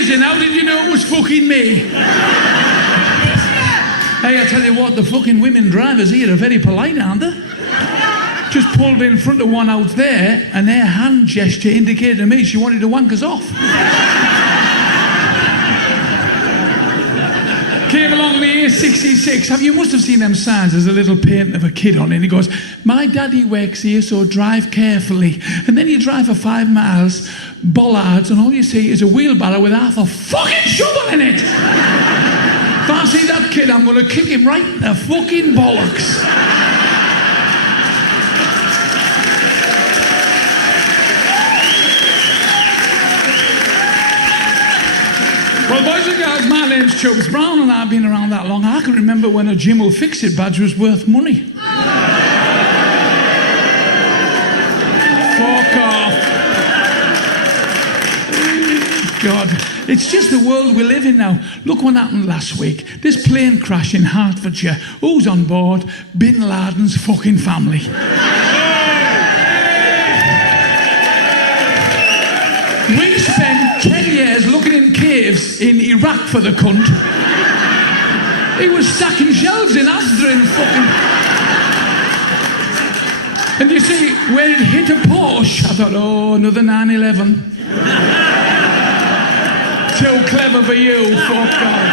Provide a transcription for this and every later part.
amazing. How did you know it was fucking me? Hey, I tell you what, the fucking women drivers here are very polite, aren't they? Just pulled in front of one out there, and their hand gesture indicated to me she wanted to wank us off. Came along the A66. You must have seen them signs. There's a little painting of a kid on it. And he goes, "My daddy works here, so drive carefully." And then you drive for 5 miles, bollards, and all you see is a wheelbarrow with half a fucking shovel in it. If I see that kid, I'm going to kick him right in the fucking bollocks. Well, boys and girls, my name's Chubbs Brown, and I've been around that long. I can remember when a Jim will fix it badge was worth money. Fuck off. God, it's just the world we live in now. Look what happened last week. This plane crash in Hertfordshire. Who's on board? Bin Laden's fucking family. We spent 10 years looking in caves in Iraq for the cunt. He was stacking shells in Asda in fucking... And you see, when it hit a Porsche, I thought, oh, another 9/11. Too clever for you, fuck God.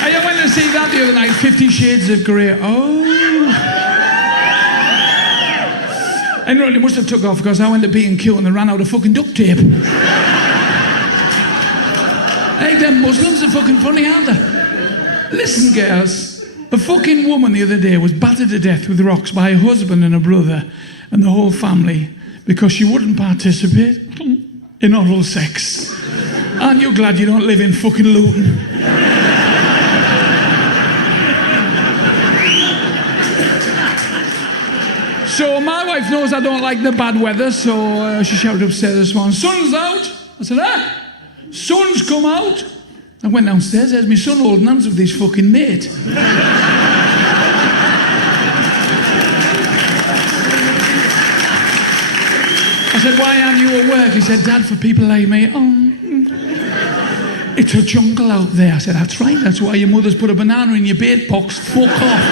I went to see that the other night, 50 Shades of Grey. Oh... And it must have took off because I went to B&Q and they ran out of fucking duct tape. Hey, them Muslims are fucking funny, aren't they? Listen, girls, a fucking woman the other day was battered to death with rocks by her husband and her brother and the whole family because she wouldn't participate in oral sex. Aren't you glad you don't live in fucking Luton? So my wife knows I don't like the bad weather, so she shouted upstairs this morning, "Sun's out!" I said, "Ah, sun's come out!" I went downstairs, there's my son holding hands with his fucking mate. I said, "Why aren't you at work?" He said, "Dad, for people like me." It's a jungle out there. I said, "That's right, that's why your mother's put a banana in your bait box. Fuck off."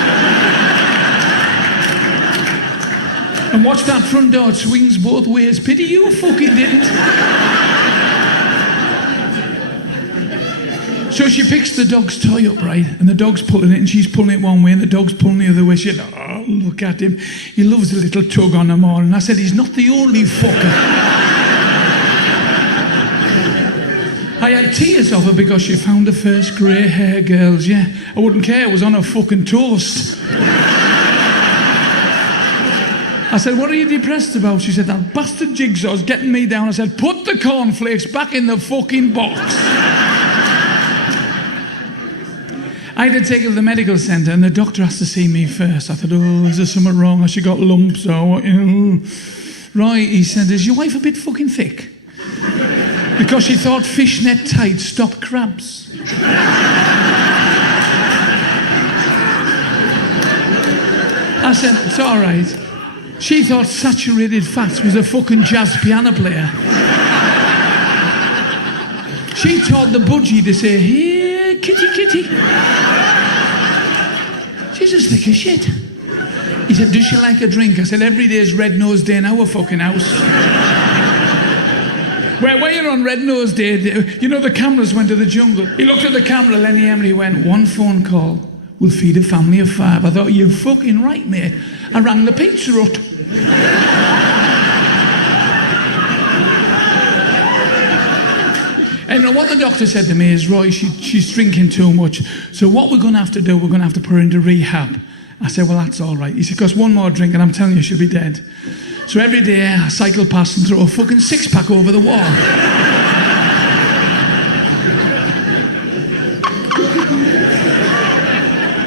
And watch that front door, it swings both ways. Pity you fucking didn't. So she picks the dog's toy up, right? And the dog's pulling it, and she's pulling it one way, and the dog's pulling the other way. She said, "Oh, look at him. He loves a little tug on him all." And I said, "He's not the only fucker." I had tears of her because she found the first grey hair, girls, yeah. I wouldn't care, it was on her fucking toast. I said, "What are you depressed about?" She said, "That bastard Jigsaw's getting me down." I said, "Put the cornflakes back in the fucking box." I had to take her to the medical centre and the doctor has to see me first. I thought, oh, is there something wrong? Has she got lumps or what? You know? Right, he said, "Is your wife a bit fucking thick?" Because she thought fishnet tights stop crabs. I said, "It's all right." She thought saturated fats was a fucking jazz piano player. She taught the budgie to say, "Here, kitty, kitty." She's as thick as shit. He said, "Does she like a drink?" I said, "Every day's Red Nose Day in our fucking house." Where you're on Red Nose Day, you know the cameras went to the jungle. He looked at the camera, Lenny Emery went, "One phone call will feed a family of 5. I thought, you're fucking right, mate. I rang the pizza hut. And what the doctor said to me is, "Roy, she's drinking too much. So what we're going to have to do, we're going to have to put her into rehab." I said, "Well, that's all right." He said, "Because one more drink and I'm telling you she'll be dead." So every day I cycle past and throw a fucking 6-pack over the wall.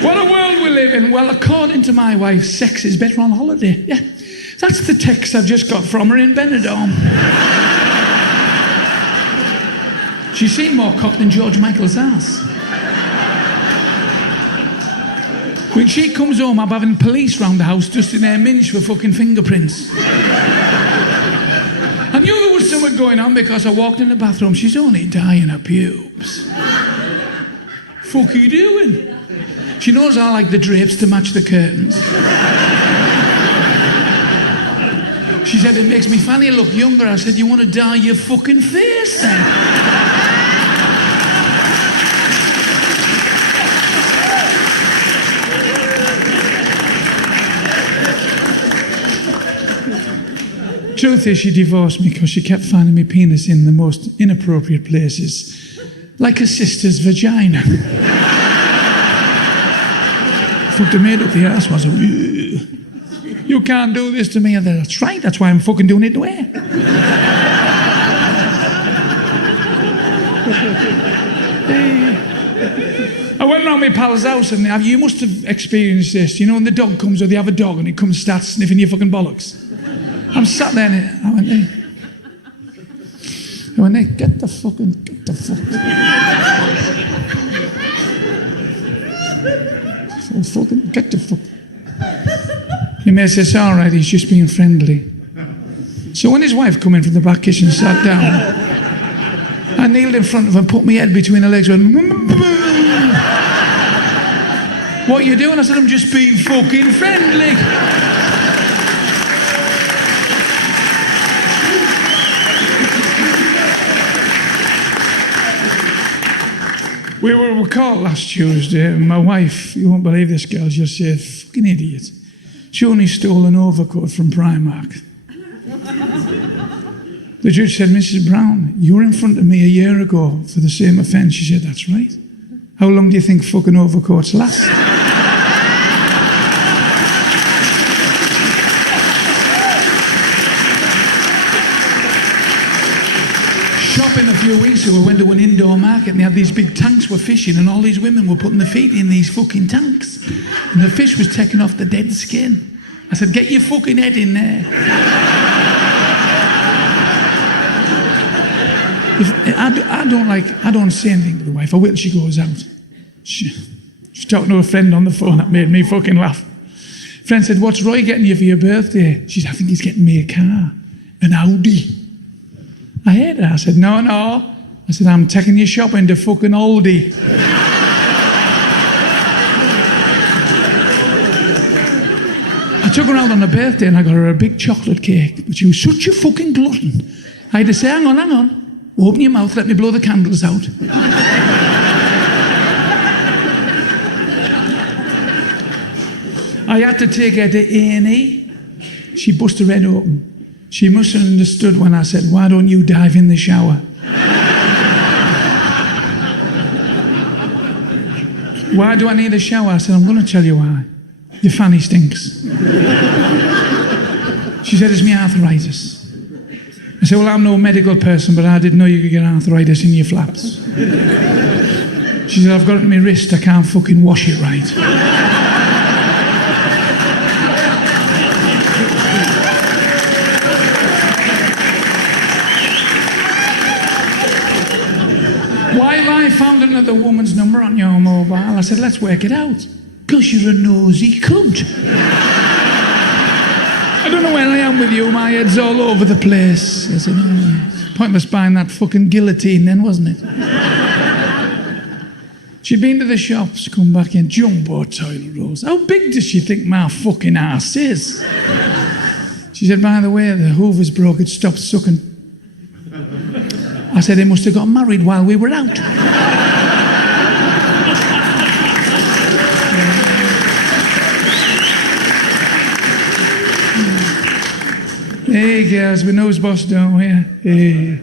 What a world we live in. Well, according to my wife, sex is better on holiday. Yeah, that's the text I've just got from her in Benidorm. She's seen more cock than George Michael's ass. When she comes home, I'm having police round the house dusting their minge for fucking fingerprints. I knew there was something going on because I walked in the bathroom. She's only dyeing her pubes. Fuck you doing? She knows I like the drapes to match the curtains. She said, it makes me funny look younger. I said, you want to dye your fucking face then? Truth is, she divorced me because she kept finding my penis in the most inappropriate places, like her sister's vagina. Fucking made up the ass was. You can't do this to me. That's right. That's why I'm fucking doing it to her. I went round my pal's house and you must have experienced this. You know, when the dog comes or they have a dog and it comes starts sniffing your fucking bollocks. I'm sat there and I went, hey. Get the fuck. Oh, fucking, get the fuck. He may say, it's all right, he's just being friendly. So when his wife come in from the back kitchen and sat down, I kneeled in front of her, put my head between her legs, went, what are you doing? I said, I'm just being fucking friendly. We were caught last Tuesday, and my wife, you won't believe this girl, she'll say, fucking idiot. She only stole an overcoat from Primark. The judge said, Mrs. Brown, you were in front of me a year ago for the same offence. She said, that's right. How long do you think fucking overcoats last? Shopping a few weeks ago, we went to an indoor market and they had these big tanks were fishing and all these women were putting their feet in these fucking tanks. And the fish was taking off the dead skin. I said, get your fucking head in there. I don't say anything to the wife. I wait till she goes out. She's talking to a friend on the phone. That made me fucking laugh. Friend said, what's Roy getting you for your birthday? She said, I think he's getting me a car. An Audi. I heard her. I said, no. I said, I'm taking you shopping to fucking Aldi. I took her out on her birthday and I got her a big chocolate cake, but she was such a fucking glutton. I had to say, hang on. Open your mouth, let me blow the candles out. I had to take her to A&E. She busted her head open. She must have understood when I said, why don't you dive in the shower? Why do I need a shower? I said, I'm going to tell you why. Your fanny stinks. She said, it's my arthritis. I said, well, I'm no medical person, but I didn't know you could get arthritis in your flaps. She said, I've got it in my wrist, I can't fucking wash it right. Why have I found another woman's number on your mobile? I said, let's work it out. Because you're a nosy cunt. I don't know where I am with you, my head's all over the place. I said, oh, pointless buying that fucking guillotine then, wasn't it? She'd been to the shops, come back in, jumbo toilet rolls. How big does she think my fucking ass is? She said, by the way, the hoover's broke, it stopped sucking. I said, they must have got married while we were out. Hey, girls, we know who's boss, don't we? Hey.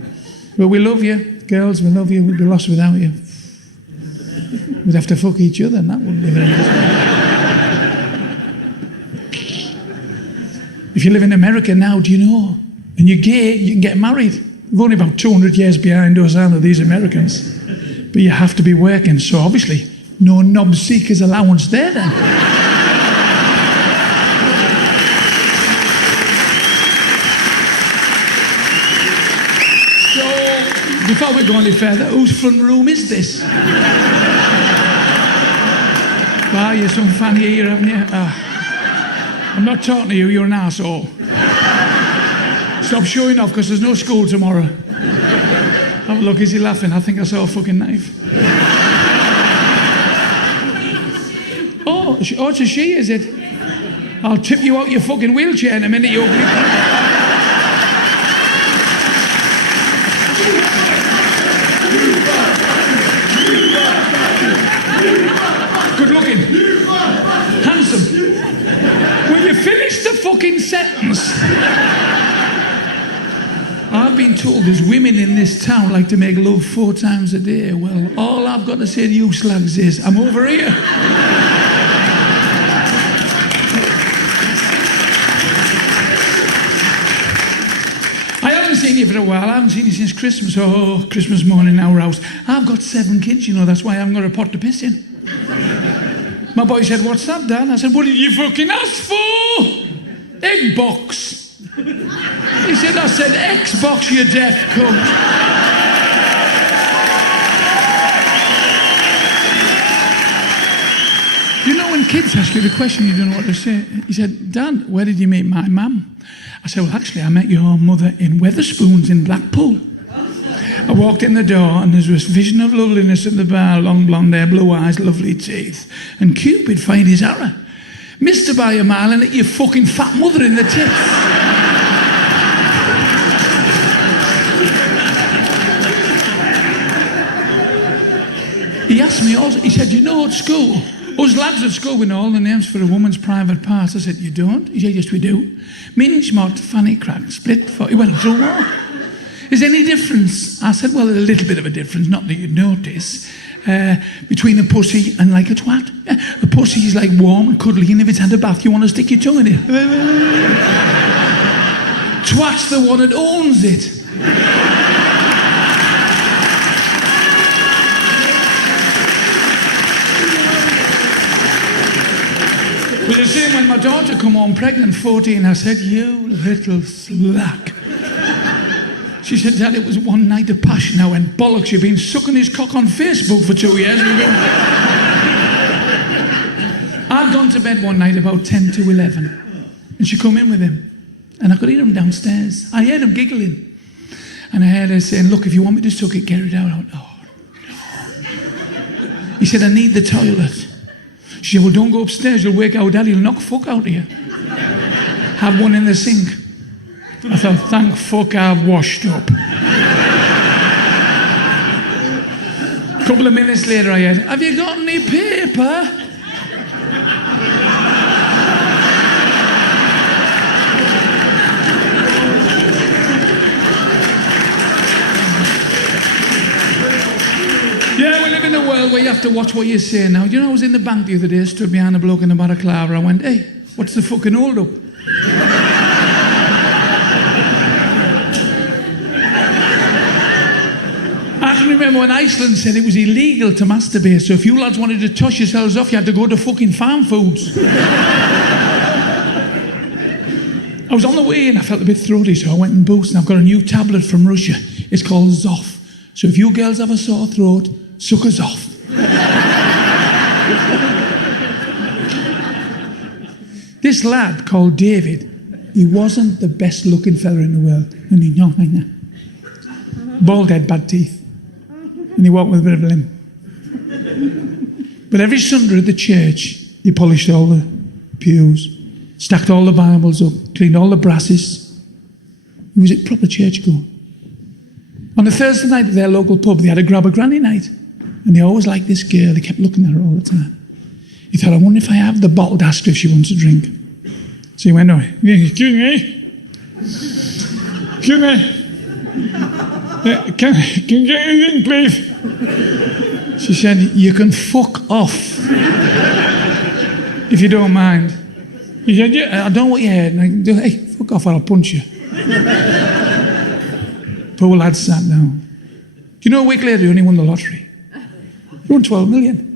But we love you. Girls, we love you. We'd be lost without you. We'd have to fuck each other, and that wouldn't be very good. If you live in America now, do you know? And you're gay, you can get married. We're only about 200 years behind us, aren't these Americans? But you have to be working, so obviously, no knob seekers allowance there then. Before we go any further, whose front room is this? Well, you're some fanny ear, haven't you? I'm not talking to you, you're an arsehole. Stop showing off because there's no school tomorrow. Have a look, is he laughing? I think I saw a fucking knife. Oh, it's a she, is it? I'll tip you out your fucking wheelchair in a minute, you ugly. Good looking. Handsome. Will you finish the fucking sentence? I've been told there's women in this town like to make love 4 times a day. Well, all I've got to say to you slugs is, I'm over here. I haven't seen you for a while. I haven't seen you since Christmas. Oh, Christmas morning, our house. I've got 7 kids, you know, that's why I haven't got a pot to piss in. My boy said, what's that, Dad? I said, what did you fucking ask for? Egg box. He said, I said, Xbox, you deaf cunt. You know when kids ask you the question, you don't know what to say. He said, Dad, where did you meet my mum? I said, well, actually, I met your mother in Wetherspoons in Blackpool. I walked in the door and there was this vision of loveliness at the bar, long blonde hair, blue eyes, lovely teeth. And Cupid fired his arrow. Missed her by a mile and hit your fucking fat mother in the tits. He asked me also, he said, you know at school, us lads at school we know all the names for a woman's private parts. I said, you don't? He said, yes we do. Minge, mott, fanny, crack, split, he went through more. Is there any difference? I said, well, there's a little bit of a difference, not that you'd notice, between a pussy and like a twat. A pussy is like warm and cuddly, and if it's had a bath, you want to stick your tongue in it. Twat's the one that owns it. It was the same when my daughter come home pregnant, 14. I said, you little slack. She said, Dad, it was one night of passion. I went, bollocks, you've been sucking his cock on Facebook for 2 years. I'd gone to bed one night about 10 to 11, and she come in with him, and I could hear him downstairs. I heard him giggling, and I heard her saying, look, if you want me to suck it, get it out. I went, oh, no. He said, I need the toilet. She said, well, don't go upstairs, you'll wake our dad, he'll knock fuck out of you. Have one in the sink. I thought, thank fuck I've washed up. A couple of minutes later I heard, have you got any paper? Yeah, we live in a world where you have to watch what you say now. You know, I was in the bank the other day, stood behind a bloke in a balaclava. I went, hey, what's the fucking hold up? I can remember when Iceland said it was illegal to masturbate, so if you lads wanted to toss yourselves off, you had to go to fucking farm foods. I was on the way and I felt a bit throaty, so I went and boosted, and I've got a new tablet from Russia. It's called Zoff. So if you girls have a sore throat, suck us off. This lad called David, he wasn't the best looking fella in the world. And he bald head, bad teeth. And he walked with a bit of a limp. But every Sunday at the church, he polished all the pews, stacked all the Bibles up, cleaned all the brasses. He was a proper churchgoer. On the Thursday night at their local pub, they had a grab a granny night. And they always liked this girl. They kept looking at her all the time. He thought, I wonder if I have the bottle to ask her if she wants a drink. So he went, oh, excuse me. Excuse me. Can you get a drink, please? She said, you can fuck off. If you don't mind. He said, yeah, I don't know what you heard. And I go, hey, fuck off or I'll punch you. Poor lad sat down. You know, a week later, he only won the lottery. He won 12 million.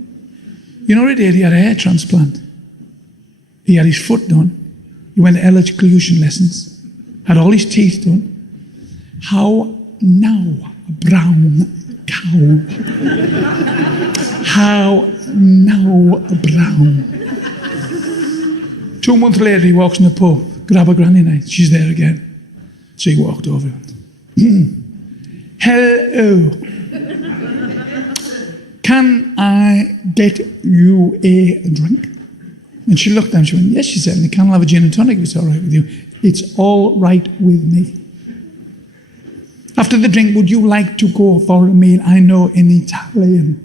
You know what he did? He had a hair transplant. He had his foot done. He went to elocution lessons. Had all his teeth done. How now, brown cow. How now, brown. 2 months later, he walks in the pub. Grab a granny night. She's there again. So he walked over. Hello. Can I get you a drink? And she looked at him, she went, yes, she said, and can I have a gin and tonic if it's all right with you? It's all right with me. After the drink, would you like to go for a meal? I know in Italian.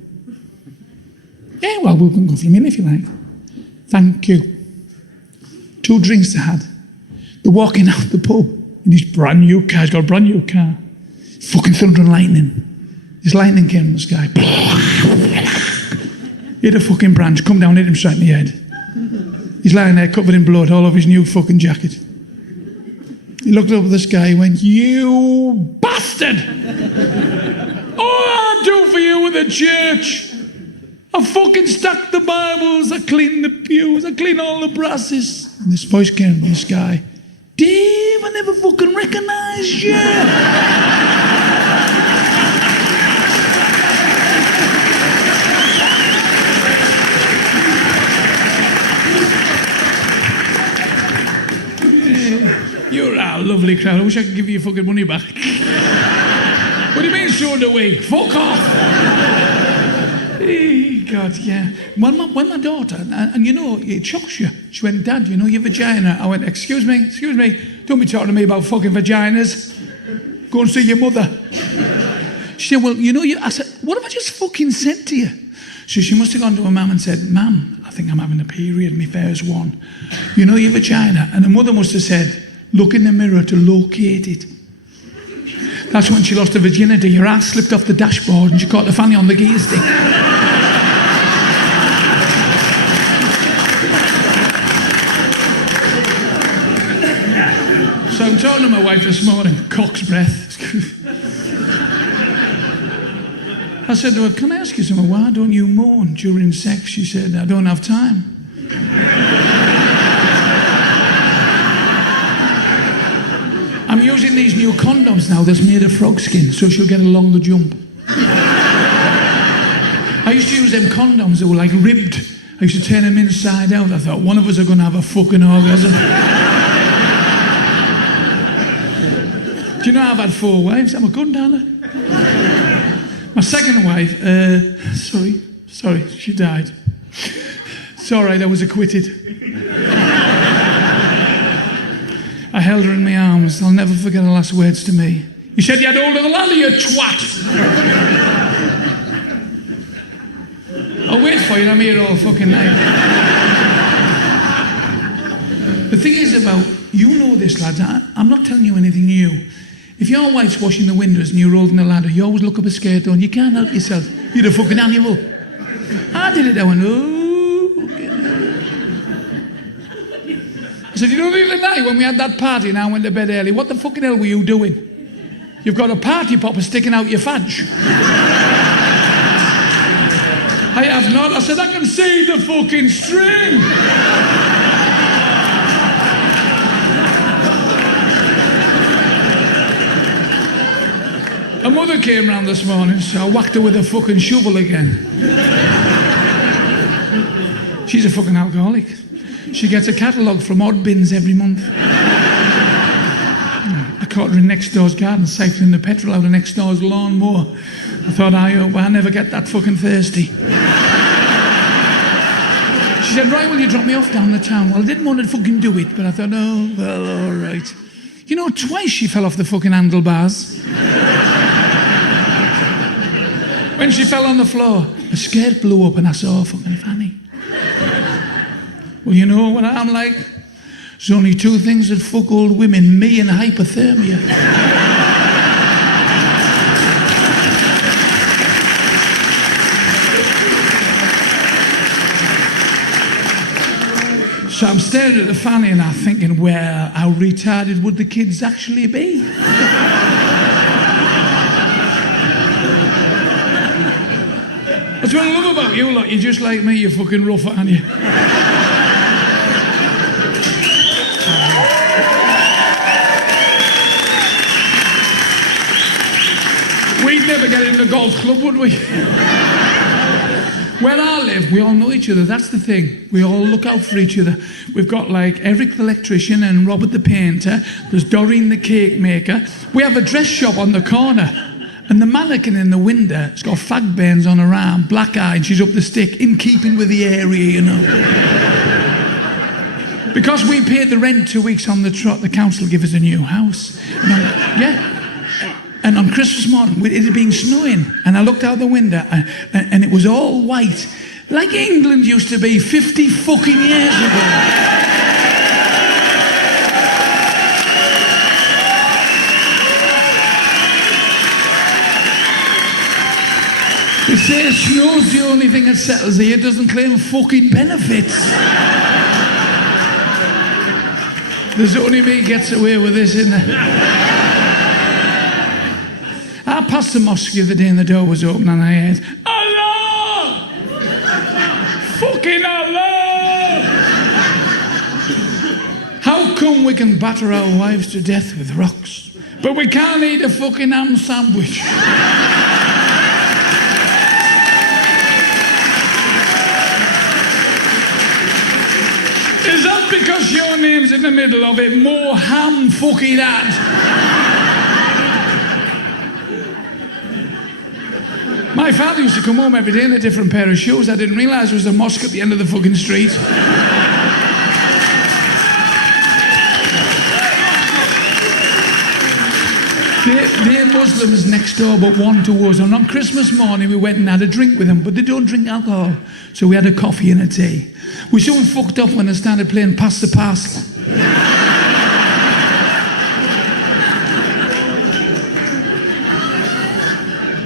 Yeah, well, we can go for a meal if you like. Thank you. 2 drinks they had. They're walking out the pub in his brand new car. He's got a brand new car. Fucking thunder and lightning. This lightning came from the sky. Hit a fucking branch, come down, hit him straight in the head. He's lying there covered in blood all over his new fucking jacket. He looked up at the sky, he went, you bastard! All I do for you with the church, I fucking stack the Bibles, I clean the pews, I clean all the brasses. And this voice came from the sky, Dave, I never fucking recognised you. You're a lovely crowd. I wish I could give you your fucking money back. What do you mean, thrown away? Fuck off! Hey, God, yeah. When my daughter, and you know, it shocks you. She went, Dad, you know your vagina. I went, excuse me. Don't be talking to me about fucking vaginas. Go and see your mother. She said, well, you know, I said, what have I just fucking said to you? So she must have gone to her mum and said, Mum, I think I'm having a period, my first one. You know your vagina? And her mother must have said, look in the mirror to locate it. That's when she lost her virginity. Her ass slipped off the dashboard and she caught the fanny on the gear stick. So I'm talking to my wife this morning, cock's breath. I said to her, can I ask you something? Why don't you moan during sex? She said, I don't have time. I'm using these new condoms now that's made of frog skin, so she'll get a longer jump. I used to use them condoms that were like ribbed. I used to turn them inside out. I thought, one of us are going to have a fucking orgasm. Do you know I've had 4 wives? I'm a good Dana. My second wife, sorry, she died. It's all right, I was acquitted. I held her in my arms. I'll never forget her last words to me. You said you had hold of the ladder, you twat! I'll wait for you, I'm here all fucking night. The thing is about, you know this, lads, I'm not telling you anything new. If your wife's washing the windows and you're holding the ladder, you always look up a skirt on, you can't help yourself. You're a fucking animal. I did it, I went, oh, fucking hell. I said, you know the other night when we had that party and I went to bed early, what the fucking hell were you doing? You've got a party popper sticking out your fudge. I have not. I said, I can see the fucking string. Her mother came round this morning, so I whacked her with a fucking shovel again. She's a fucking alcoholic. She gets a catalogue from Odd Bins every month. I caught her in next door's garden, siphoning the petrol out of next door's lawnmower. I thought, I hope I never get that fucking thirsty. She said, right, will you drop me off down the town? Well, I didn't want to fucking do it, but I thought, oh, well, all right. You know, twice she fell off the fucking handlebars. When she fell on the floor, her skirt blew up and I saw her fucking fanny. Well, you know what I'm like? There's only 2 things that fuck old women, me and hypothermia. So I'm staring at the fanny and I'm thinking, well, how retarded would the kids actually be? That's what I love about you lot. You're just like me, you're fucking rough, aren't you? We'd never get in the golf club, would we? Where I live, we all know each other. That's the thing. We all look out for each other. We've got like Eric the electrician and Robert the painter. There's Doreen the cake maker. We have a dress shop on the corner. And the mannequin in the window has got fag bands on her arm, black eye, and she's up the stick, in keeping with the area, you know. Because we paid the rent 2 weeks on the trot, the council give us a new house. And on Christmas morning, it had been snowing, and I looked out the window, and it was all white, like England used to be 50 fucking years ago. They say snow's the only thing that settles here, doesn't claim fucking benefits. There's only me gets away with this, isn't there? I passed the mosque the other day and the door was open and I heard, Allah! Fucking Allah! How come we can batter our wives to death with rocks, but we can't eat a fucking ham sandwich? Is that because your name's in the middle of it? More ham fucking ad. My father used to come home every day in a different pair of shoes. I didn't realise there was a mosque at the end of the fucking street. They're Muslims next door, but one to us. And on Christmas morning, we went and had a drink with them, but they don't drink alcohol. So we had a coffee and a tea. We soon fucked up when they started playing Pass the Parcel.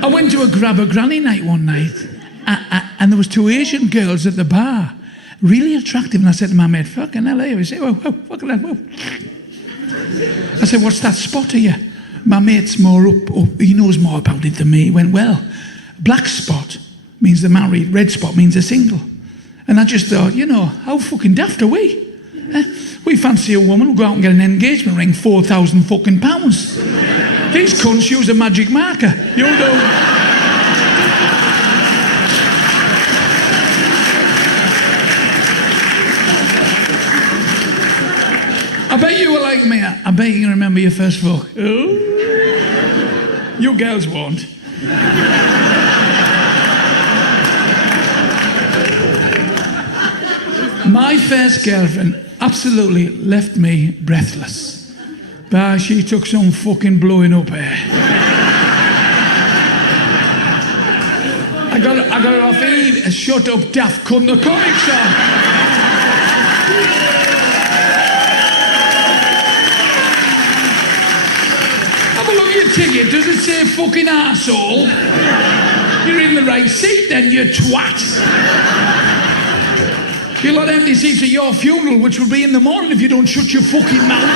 I went to a grabber granny night one night, and there was 2 Asian girls at the bar, really attractive. And I said to my mate, "Fucking hell, eh?" He said, "Whoa, whoa, fucking hell, whoa." I said, "What's that spot here?" My mate's more up, he knows more about it than me. He went, "Well, black spot means they're married, red spot means they're single." And I just thought, you know, how fucking daft are we? We fancy a woman, we'll go out and get an engagement ring, 4,000 fucking pounds. These cunts use a magic marker. You do. I bet you were like me. I bet you can remember your first fuck. Oh. You girls won't. My first girlfriend absolutely left me breathless. But she took some fucking blowing up here. I got her off Eve, a shut up daft cunt, the comic song. Have a look at your ticket. Does it say fucking arsehole? You're in the right seat then, you twat. You'll have empty seats at your funeral, which will be in the morning if you don't shut your fucking mouth.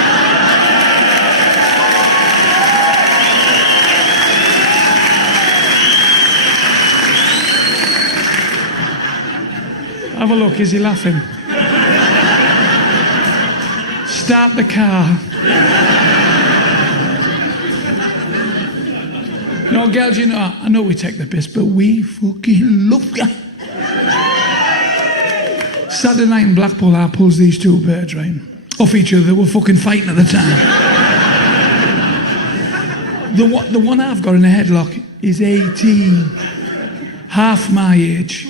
Have a look, is he laughing? Start the car. No, girls, you know, I know we take the piss, but we fucking love you. Saturday night in Blackpool, I pulls these 2 birds, right, off each other. They were fucking fighting at the time. The one I've got in a headlock is 18. Half my age.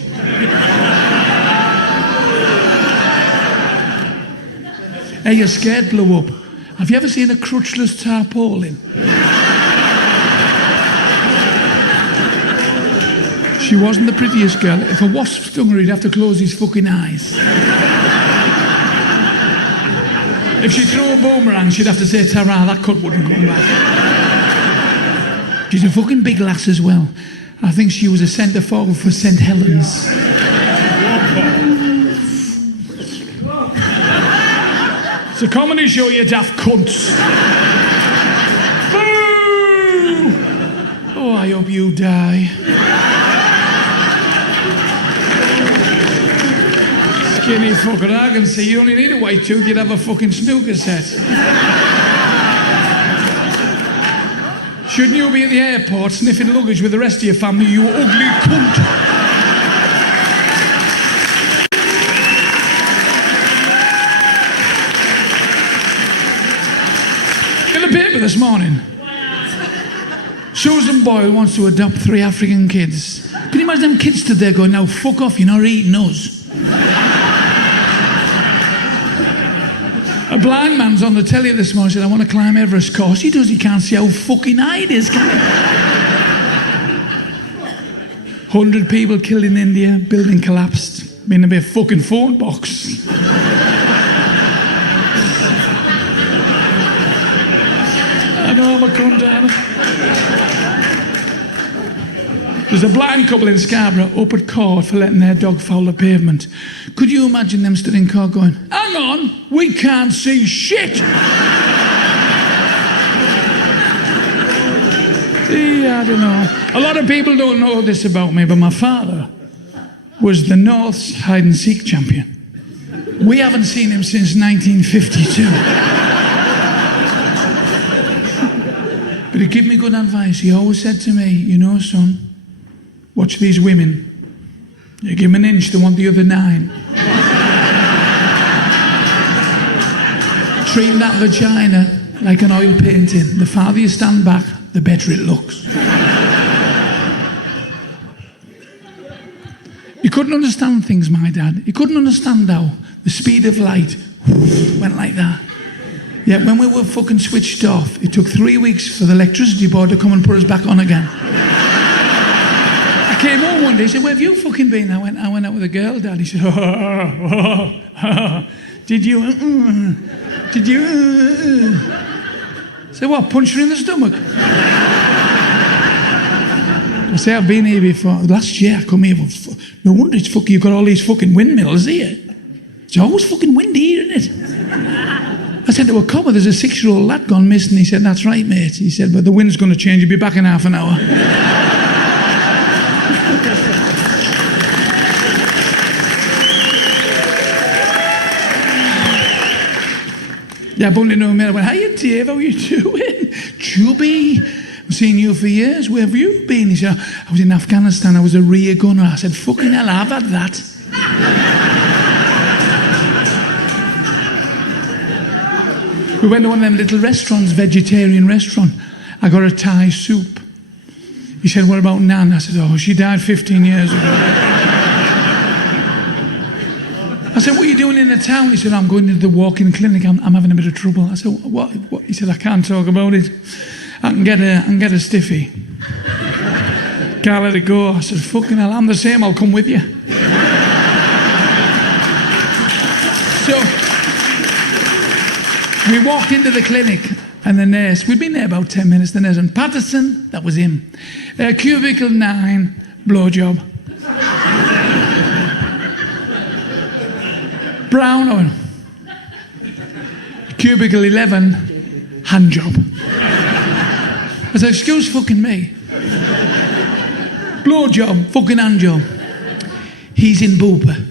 Hey, you're scared blew up. Have you ever seen a crutchless tarpaulin? She wasn't the prettiest girl. If a wasp stung her, he'd have to close his fucking eyes. If she threw a boomerang, she'd have to say, "Ta-ra, that cut wouldn't come back." She's a fucking big lass as well. I think she was a centre forward for St Helens. It's a comedy show, you daft cunts. Boo! Oh, I hope you die. Skinny fucker, I can see you only need a white tooth, you'd have a fucking snooker set. Shouldn't you be at the airport sniffing luggage with the rest of your family, you ugly cunt? this morning. Susan Boyle wants to adopt 3 African kids. Can you imagine them kids stood there going, now fuck off, you're not eating us. A blind man's on the telly this morning, said, I want to climb Everest. Of course he does, he can't see how fucking high it is, can he? 100 people killed in India, building collapsed. Been a bit fucking phone box. I know I'm a cunt, Anna. There's a blind couple in Scarborough up at court for letting their dog foul the pavement. Could you imagine them stood in court going, hang on, we can't see shit. See, I don't know. A lot of people don't know this about me, but my father was the North's hide and seek champion. We haven't seen him since 1952. But he gave me good advice. He always said to me, you know, son, watch these women. You give them an inch, they want the other 9. Treat that vagina like an oil painting. The farther you stand back, the better it looks. He couldn't understand things, my dad. He couldn't understand how the speed of light went like that. Yet when we were fucking switched off, it took 3 weeks for the electricity board to come and put us back on again. I came home one day, he said, where have you fucking been? I went out with a girl, Dad. He said, did you? Did you? I said, what, punch her in the stomach? I say, I've been here before. Last year I come here. No wonder it's fucking, you've got all these fucking windmills here. It's always fucking windy here, isn't it? I said to a copper, there's a 6-year-old lad gone missing. He said, that's right, mate. He said, but the wind's going to change. You'll be back in half an hour. Yeah, I bumped into him and I went, hiya, Dave, how are you doing? Chubby. I've seen you for years. Where have you been? He said, I was in Afghanistan. I was a rear gunner. I said, fucking hell, I've had that. We went to one of them little restaurants, vegetarian restaurant. I got a Thai soup. He said, what about Nan? I said, oh, she died 15 years ago. I said, what are you doing in the town? He said, I'm going to the walk-in clinic. I'm having a bit of trouble. I said, what? He said, I can't talk about it. I can get a stiffy. Can't let it go. I said, fucking hell, I'm the same. I'll come with you. So we walked into the clinic and the nurse, we'd been there about 10 minutes, the nurse went, Patterson, that was him. Cubicle 9, blowjob. Brown, oh, cubicle 11, hand job. I said, excuse fucking me. Blowjob, fucking hand job. He's in Booper.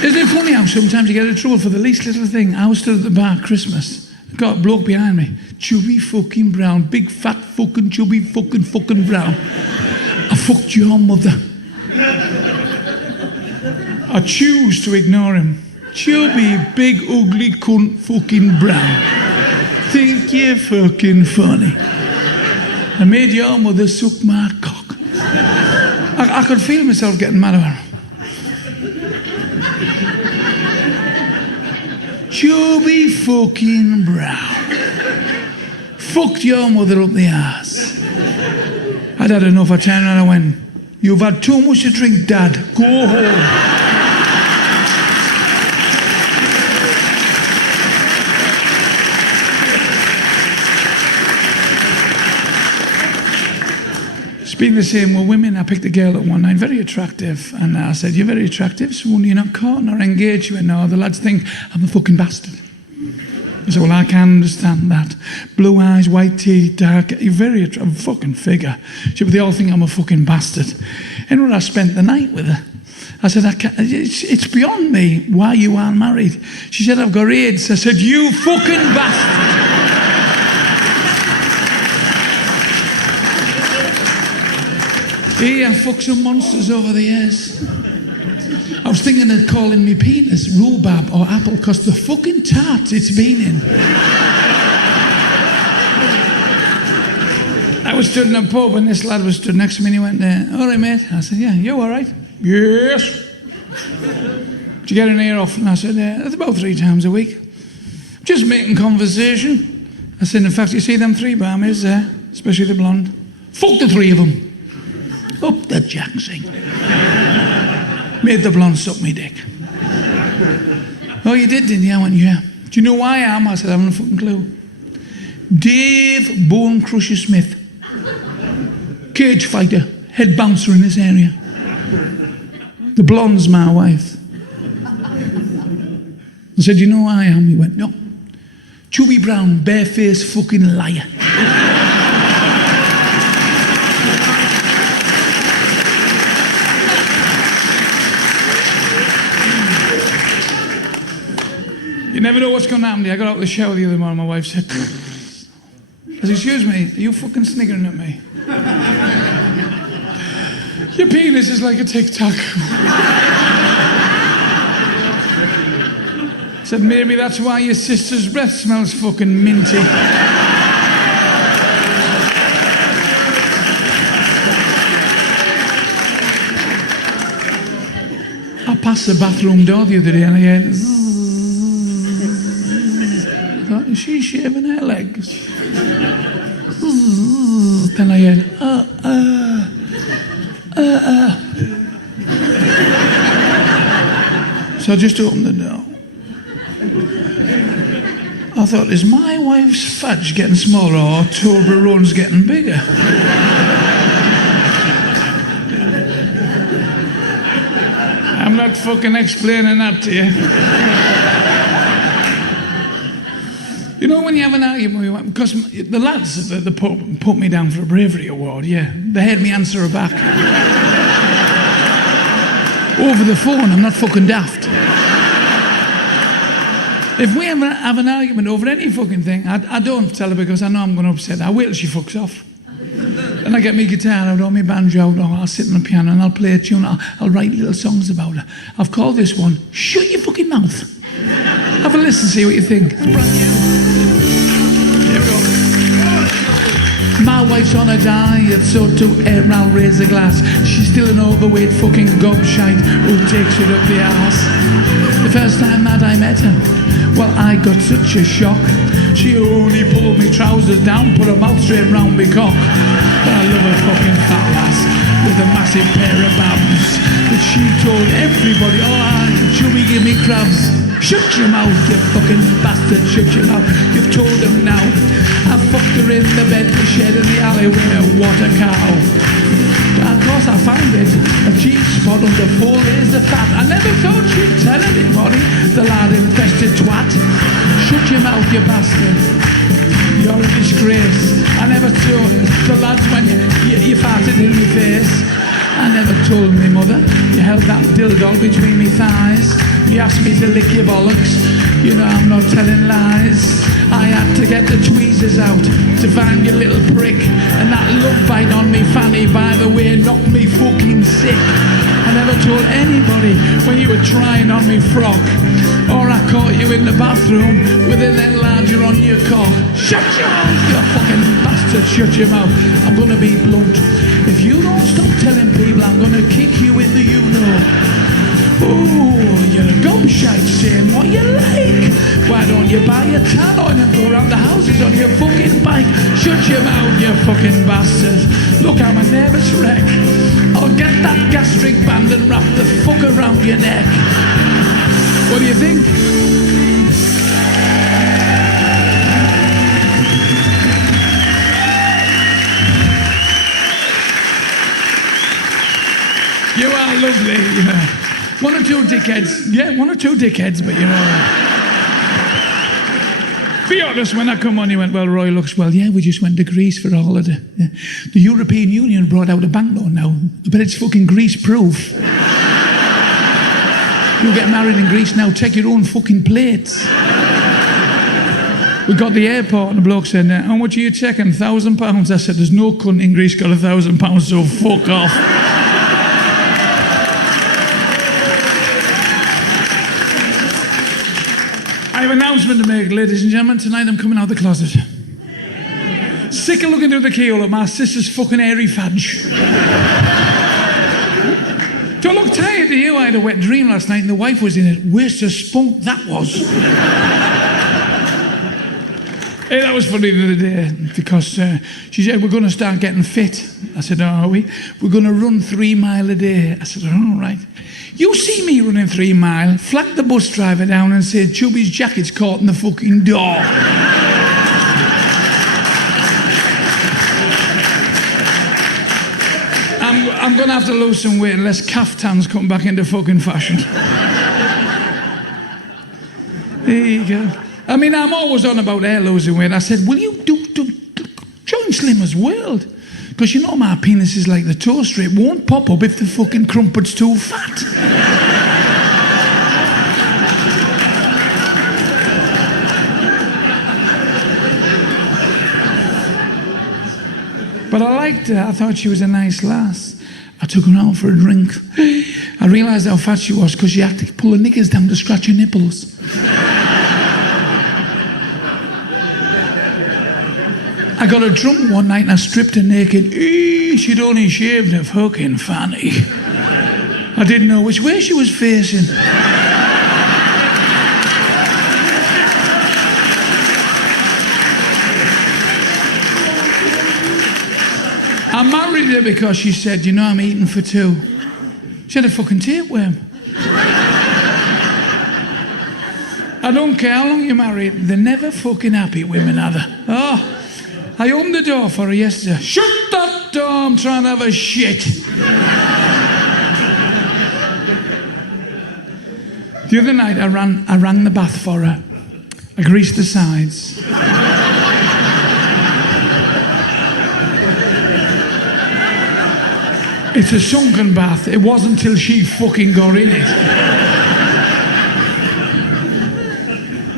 Isn't it funny how sometimes you get in trouble for the least little thing? I was stood at the bar at Christmas. Got a bloke behind me. Chubby fucking brown. Big fat fucking chubby fucking brown. I fucked your mother. I choose to ignore him. Chubby, big, ugly cunt fucking brown. Think you're fucking funny. I made your mother suck my cock. I could feel myself getting mad at her. Chubby fucking brown. Fucked your mother up the arse. I'd had enough. I turned around and I went, you've had too much to drink, Dad. Go home. It's been the same with women. I picked a girl at one night, very attractive, and I said, you're very attractive, so you're not caught or engaged. She went, no, the lads think I'm a fucking bastard. I said, well, I can't understand that. Blue eyes, white teeth, dark, you're very attractive, fucking figure. She said, but they all think I'm a fucking bastard. Anyway, I spent the night with her. I said, it's beyond me why you aren't married. She said, I've got AIDS. I said, you fucking bastard. Yeah, I fucked some monsters over the years. I was thinking of calling me penis rhubarb or apple because the fucking tart it's been in. I was stood in a pub and this lad was stood next to me and he went, all right, mate. I said, yeah, you all right? Yes. Do you get in here often? I said, it's about 3 times a week. Just making conversation. I said, in fact, you see them 3 barmaids there, especially the blonde? Fuck the 3 of them. Up the jacksing. Made the blonde suck me dick. Oh, you did, didn't you? I went, yeah. Do you know who I am? I said, I haven't a fucking clue. Dave Bone Crusher Smith. Cage fighter, head bouncer in this area. The blonde's my wife. I said, you know who I am? He went, no. Chubby Brown, barefaced fucking liar. You never know what's going to happen to you. I got out of the shower the other morning, my wife said, I said, excuse me, are you fucking sniggering at me? Your penis is like a tic-tac. I said, maybe that's why your sister's breath smells fucking minty. I passed the bathroom door the other day and I heard zzz. I thought, is she shaving her legs? Zzz. Then I heard, So I just opened the door. I thought, is my wife's fudge getting smaller or Toblerone's getting bigger? I'm not fucking explaining that to you. You know when you have an argument, because the lads that put me down for a bravery award, yeah, they heard me answer her back. Over the phone, I'm not fucking daft. If we ever have an argument over any fucking thing, I don't tell her because I know I'm going to upset her. I wait till she fucks off. And I get my guitar out or my banjo out or I'll sit on the piano and I'll play a tune. I'll write little songs about her. I've called this one, Shut Your Fucking Mouth. Have a listen, see what you think. It's brand new. Here we go. My wife's on a diet, so to her I'll raise a glass. She's still an overweight fucking gobshite who takes it up the arse. The first time that I met her, well, I got such a shock. She only pulled me trousers down, put her mouth straight round me cock. But I love a fucking fat lass with a massive pair of babs. But she told everybody, oh, chubby, give me crabs. Shut your mouth, you fucking bastard, shut your mouth. You've told them now. I fucked her in the bed, the shed in the alleyway, what a cow. Of course I found it, a G-spot under 4 layers of fat. I never thought she'd tell anybody, the lard infested twat. Shut your mouth, you bastard. You're a disgrace. I never told the lads when you farted in my face. I never told me mother. You held that dildo between me thighs. You asked me to lick your bollocks. You know I'm not telling lies. I had to get the tweezers out to find your little prick. And that love bite on me fanny, by the way, knocked me fucking sick. I never told anybody when you were trying on me frock. Or I caught you in the bathroom with an enlarger on your cock. Shut your mouth, you fucking bastard, shut your mouth. I'm gonna be blunt. If you don't stop telling people, I'm gonna kick you in the you-know. Ooh, you're a gobshite saying what you like. Why don't you buy a tan oil and go around the houses on your fucking bike? Shut your mouth, you fucking bastard. Look, I'm a nervous wreck. I'll get that gastric band and wrap the fuck around your neck. What do you think? You are lovely, yeah. 1 or 2 dickheads. Yeah, 1 or 2 dickheads, but you're all right. Be honest, when I come on, he went, well, Roy looks well. Yeah, we just went to Greece for a holiday. Yeah. The European Union brought out a banknote now, but it's fucking Greece-proof. You'll get married in Greece now, take your own fucking plates. We got the airport and the bloke said, how much are you checking? £1,000? I said, there's no cunt in Greece got £1,000, so fuck off. announcement to make, ladies and gentlemen. Tonight I'm coming out of the closet. Sick of looking through the keyhole at my sister's fucking airy fudge. Do I look tired to you? I had a wet dream last night and the wife was in it. Waste of spunk that was. Hey, that was funny the other day because she said, we're going to start getting fit. I said, oh, are we? We're going to run 3 miles a day. I said, all right. You see me running 3 miles, flag the bus driver down and say, Chubby's jacket's caught in the fucking door. I'm going to have to lose some weight unless caftans come back into fucking fashion. There you go. I mean, I'm always on about hair losing weight. I said, will you join Slimmer's World? Because you know my penis is like the toaster. It won't pop up if the fucking crumpet's too fat. But I liked her. I thought she was a nice lass. I took her out for a drink. I realised how fat she was because she had to pull her knickers down to scratch her nipples. I got her drunk one night and I stripped her naked. She'd only shaved her fucking fanny. I didn't know which way she was facing. I married her because she said, you know, I'm eating for 2. She had a fucking tapeworm. I don't care how long you're married, they're never fucking happy, women, are they? Oh. I opened the door for her yesterday. Shut that door, I'm trying to have a shit. The other night I rang the bath for her. I greased the sides. It's a sunken bath. It wasn't till she fucking got in it.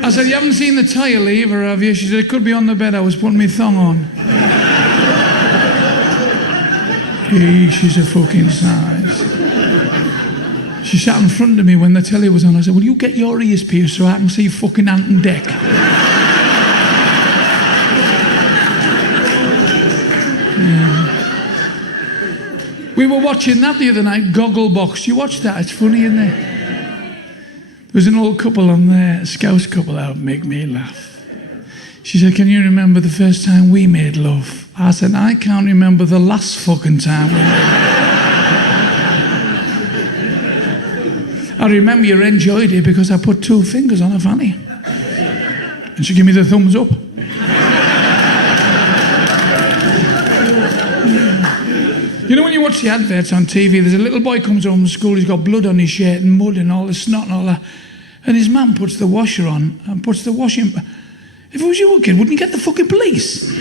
I said, you haven't seen the tire lever, have you? She said, it could be on the bed. I was putting my thong on. Hey, she's a fucking size. She sat in front of me when the telly was on. I said, will you get your ears pierced so I can see fucking Ant and Dec? Yeah. We were watching that the other night, Gogglebox. You watched that? It's funny, isn't it? There was an old couple on there, a Scouse couple that would make me laugh. She said, can you remember the first time we made love? I said, I can't remember the last fucking time we made love. I remember you enjoyed it because I put 2 fingers on her fanny. And she gave me the thumbs up. You know when you watch the adverts on TV, there's a little boy comes home from school, he's got blood on his shirt and mud and all the snot and all that, and his mum puts the washer on and puts the washing... If it was you, kid, wouldn't you get the fucking police?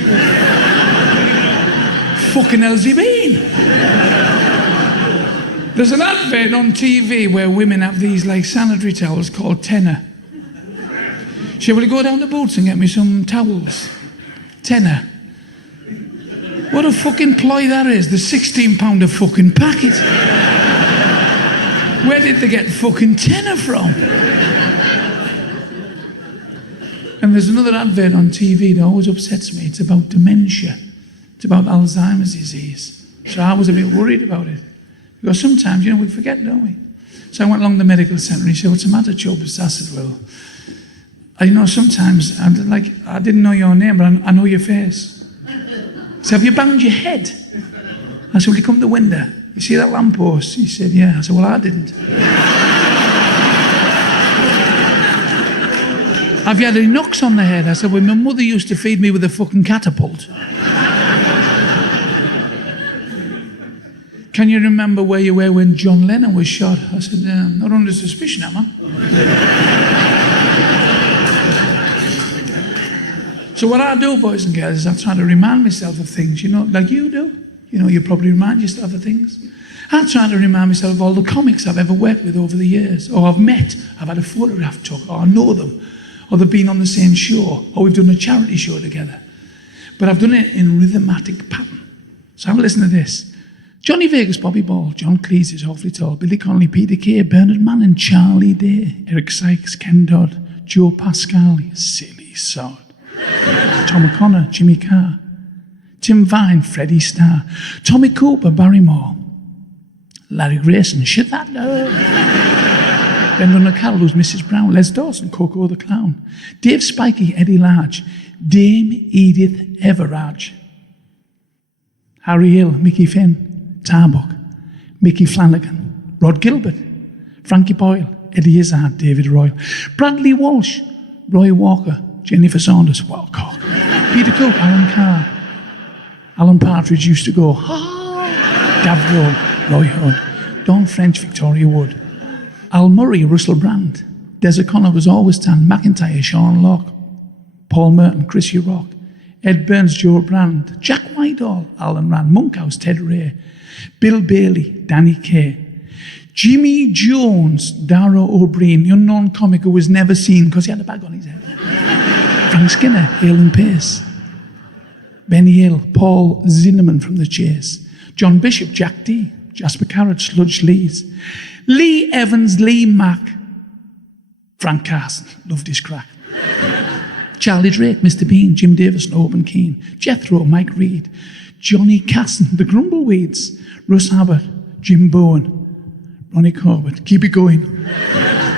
Fucking hell's he been? There's an advert on TV where women have these like sanitary towels called Tenner. Shall we go down to Boots and get me some towels? Tenner. What a fucking ploy that is. The £16 a fucking packet. Where did they get fucking Tenner from? And there's another advert on TV that always upsets me. It's about dementia. It's about Alzheimer's disease. So I was a bit worried about it. Because sometimes, you know, we forget, don't we? So I went along the medical centre and he said, what's the matter, Chubs? I said, well, you know, sometimes, I didn't know your name, but I know your face. He said, have you banged your head? I said, will you come to the window? You see that lamppost? He said, yeah. I said, well, I didn't. Have you had any knocks on the head? I said, well, my mother used to feed me with a fucking catapult. Can you remember where you were when John Lennon was shot? I said, not under suspicion, am I? So what I do, boys and girls, is I try to remind myself of things, you know, like you do. You know, you probably remind yourself of things. I try to remind myself of all the comics I've ever worked with over the years, or I've met, I've had a photograph took, or I know them, or they've been on the same show, or we've done a charity show together. But I've done it in rhythmatic pattern. So have a listen to this. Johnny Vegas, Bobby Ball, John Cleese is awfully tall, Billy Connolly, Peter Kay, Bernard Mann and Charlie Day, Eric Sykes, Ken Dodd, Joe Pascal, you silly sod. Tom O'Connor, Jimmy Carr. Tim Vine, Freddie Starr. Tommy Cooper, Barrymore. Larry Grayson, shit that no. Brenda Carroll, who's Mrs. Brown. Les Dawson, Coco the Clown. Dave Spikey, Eddie Large. Dame Edith Everage. Harry Hill, Mickey Finn. Tarbuck. Mickey Flanagan. Rod Gilbert. Frankie Boyle. Eddie Izzard, David Royal. Bradley Walsh. Roy Walker. Jennifer Saunders. Walcock. Peter Cook. Alan Carr. Alan Partridge used to go, ha! Gav Roy Hood. Dawn French, Victoria Wood. Al Murray, Russell Brand. Des O'Connor was always tan. McIntyre, Sean Locke. Paul Merton, Chris Rock. Ed Burns, Joe Brand. Jack Whitehall, Alan Rand. Monkhouse, Ted Ray. Bill Bailey, Danny Kaye. Jimmy Jones, Dara O'Brien, the unknown comic who was never seen because he had a bag on his head. Frank Skinner, Hale and Pace. Benny Hill, Paul Zinneman from The Chase. John Bishop, Jack D. Jasper Carrot, Sludge Lees. Lee Evans, Lee Mack. Frank Carson, loved his crack. Charlie Drake, Mr. Bean, Jim Davison, Oban Keane. Jethro, Mike Reed. Johnny Casson, The Grumbleweeds. Russ Abbott, Jim Bowen. Ronnie Corbett, keep it going.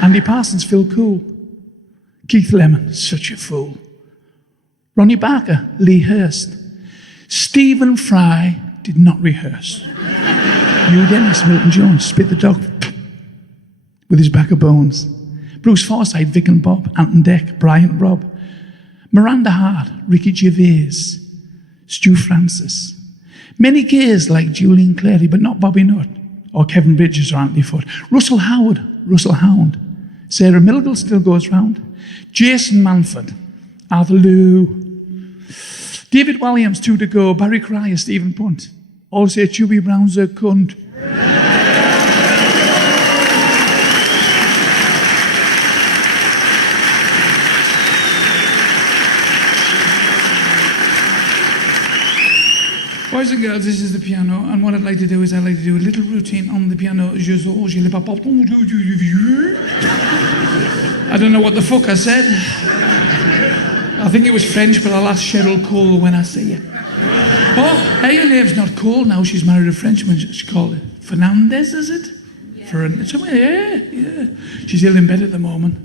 Andy Parsons, Phil Cool. Keith Lemon, such a fool. Ronnie Barker, Lee Hurst. Stephen Fry did not rehearse. Hugh Dennis, Milton Jones, Spit the Dog with his back of bones. Bruce Forsyth, Vic and Bob, Anton Deck, Brian Robb. Miranda Hart, Ricky Gervais, Stu Francis. Many gays like Julian Clary, but not Bobby Nutt, or Kevin Bridges or Anthony Foote. Russell Howard, Russell Hound. Sarah Milligal still goes round. Jason Manford, Arthur Lew. David Williams, two to go. Barry Cryer, Stephen Punt. All say Chubby Brown's a cunt. Boys and girls, this is the piano, and what I'd like to do is I'd like to do a little routine on the piano. I don't know what the fuck I said. I think it was French, but I'll ask Cheryl Cole when I see it. Oh, hey, her name's not Cole now. She's married a Frenchman. She's called Fernandez, is it? Yeah. Yeah. She's ill in bed at the moment,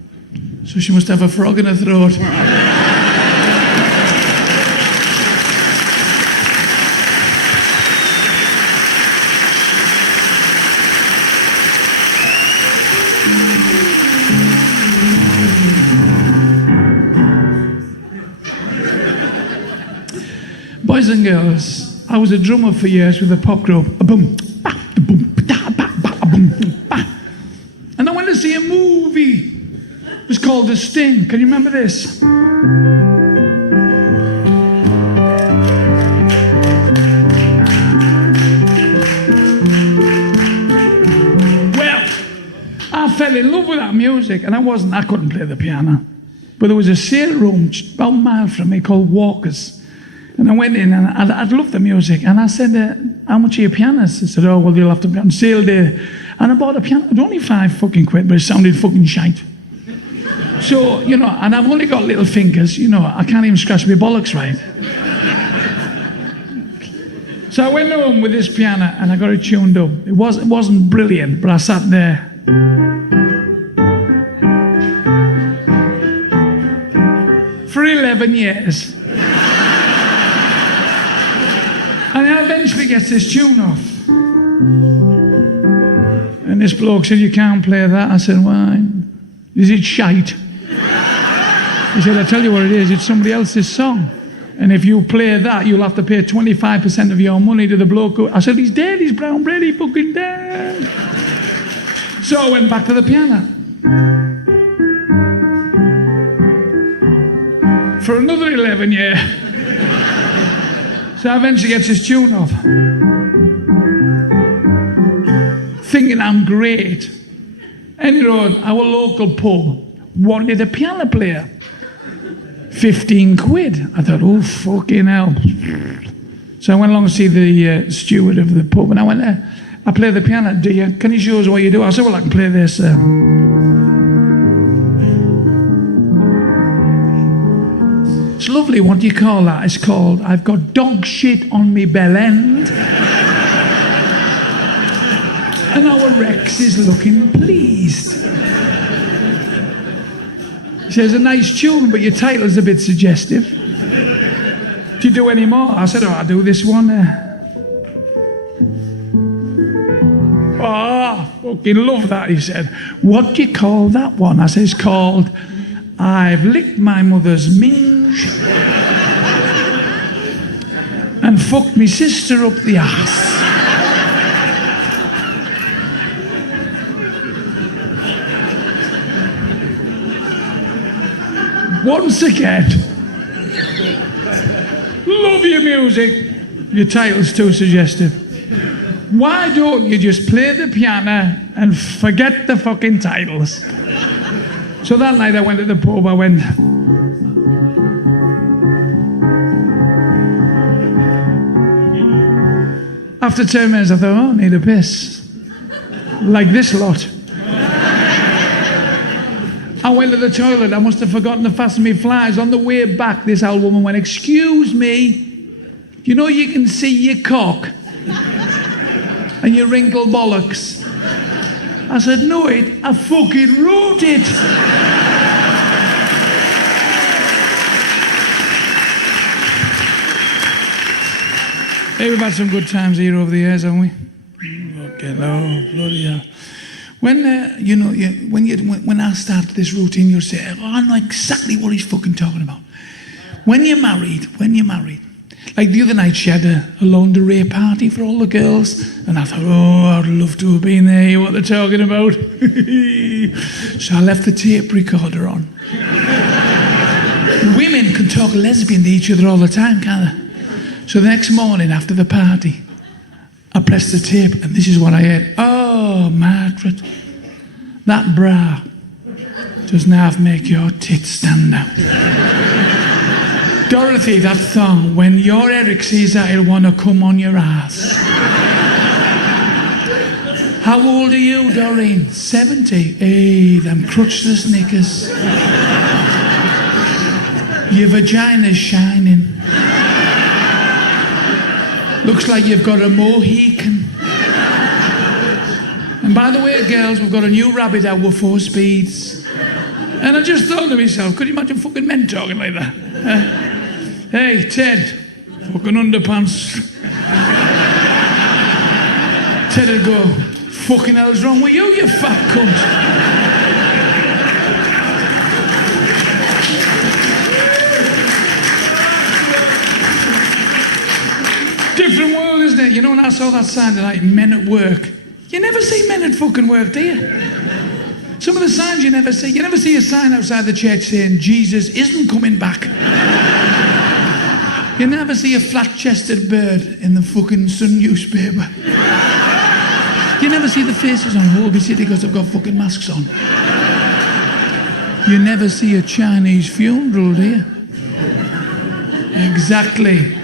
so she must have a frog in her throat. Boys and girls, I was a drummer for years with a pop group. And I went to see a movie. It was called The Sting. Can you remember this? Well, I fell in love with that music, and I couldn't play the piano. But there was a sale room about a mile from me called Walker's. And I went in and I'd loved the music. And I said, how much are your pianos? He said, oh, well, you'll have to be on sale day. And I bought a piano. It was only £5, but it sounded fucking shite. So, and I've only got little fingers, I can't even scratch my bollocks right. So I went home with this piano and I got it tuned up. It wasn't brilliant, but I sat there. For 11 years. And I eventually gets this tune off. And this bloke said, you can't play that. I said, why? Is it shite? He said, I tell you what it is, it's somebody else's song. And if you play that, you'll have to pay 25% of your money to the bloke. I said, he's dead, he's brown bread, he's fucking dead. So I went back to the piano. For another 11 years. So I eventually gets his tune off. Thinking I'm great. And our local pub wanted a piano player. 15 quid. I thought, oh, fucking hell. So I went along to see the steward of the pub, and I went there. I play the piano. Can you show us what you do? I said, well, I can play this. It's lovely. What do you call that? It's called, I've got dog shit on me bell end. And our Rex is looking pleased. He says, a nice tune, but your title's a bit suggestive. Do you do any more? I said, I'll do this one. Oh, fucking love that, he said. What do you call that one? I said, it's called I've Licked My Mother's Minge and Fucked Me Sister Up the Arse. Once again, love your music. Your title's too suggestive. Why don't you just play the piano and forget the fucking titles? So that night I went to the pub, I went... After 10 minutes I thought, I need a piss. Like this lot. I went to the toilet, I must have forgotten to fasten my flies. On the way back, this old woman went, excuse me, you know you can see your cock and your wrinkle bollocks? I said, no, I fucking wrote it. Hey, we've had some good times here over the years, haven't we? Okay, oh, bloody hell. When when I start this routine, you'll say, oh, I know exactly what he's fucking talking about. When you're married, like the other night she had a lingerie party for all the girls, and I thought, oh, I'd love to have been there, hear what they're talking about. So I left the tape recorder on. Women can talk lesbian to each other all the time, can't they? So the next morning after the party, I pressed the tape, and this is what I heard. Oh, Margaret, that bra does now make your tits stand out. Dorothy, that thong, when your Eric sees that, he'll want to come on your ass. How old are you, Doreen? 70. Hey, them crutchless knickers. Your vagina's shining. Looks like you've got a Mohican. And by the way, girls, we've got a new rabbit out with 4 speeds. And I just thought to myself, could you imagine fucking men talking like that? Hey, Ted, fucking underpants. Ted would go, fucking hell's wrong with you, you fat cunt? Different world, isn't it? You know, when I saw that sign tonight, men at work. You never see men at fucking work, do you? Some of the signs you never see. You never see a sign outside the church saying, Jesus isn't coming back. You never see a flat-chested bird in the fucking Sun newspaper. You never see the faces on Holby City because they've got fucking masks on. You never see a Chinese funeral, do you? Exactly.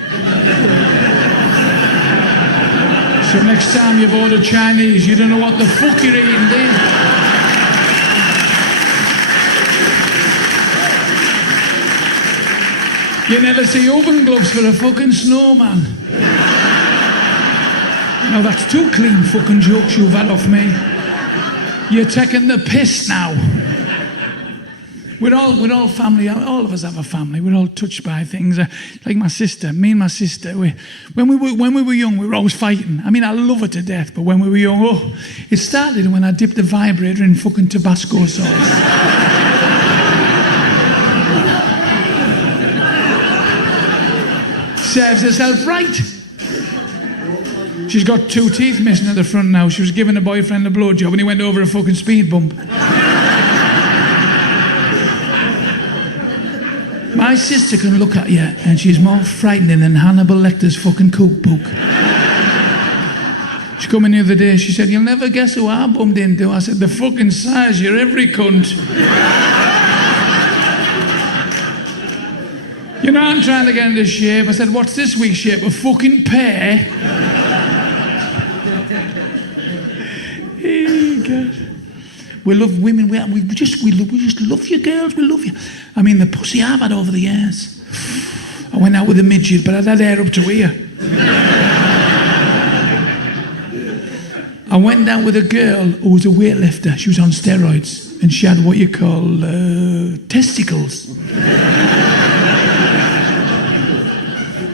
So next time you've ordered Chinese, you don't know what the fuck you're eating, do you? You never see oven gloves for a fucking snowman. No, that's 2 clean fucking jokes you've had off me. You're taking the piss now. We're all family. All of us have a family. We're all touched by things. Like my sister, me and my sister. When we were young, we were always fighting. I mean, I love her to death, but when we were young, oh, it started when I dipped the vibrator in fucking Tabasco sauce. Serves herself right. She's got 2 teeth missing at the front now. She was giving her boyfriend a blowjob and he went over a fucking speed bump. My sister can look at you and she's more frightening than Hannibal Lecter's fucking cookbook. She come in the other day, she said, you'll never guess who I bumped into. I said, the fucking size, you're every cunt. You know, I'm trying to get into shape. I said, what's this week's shape? A fucking pear? Hey, God. We love women. We just love you, girls. We love you. I mean, the pussy I've had over the years. I went out with a midget, but I had hair up to here. I went down with a girl who was a weightlifter. She was on steroids, and she had what you call testicles.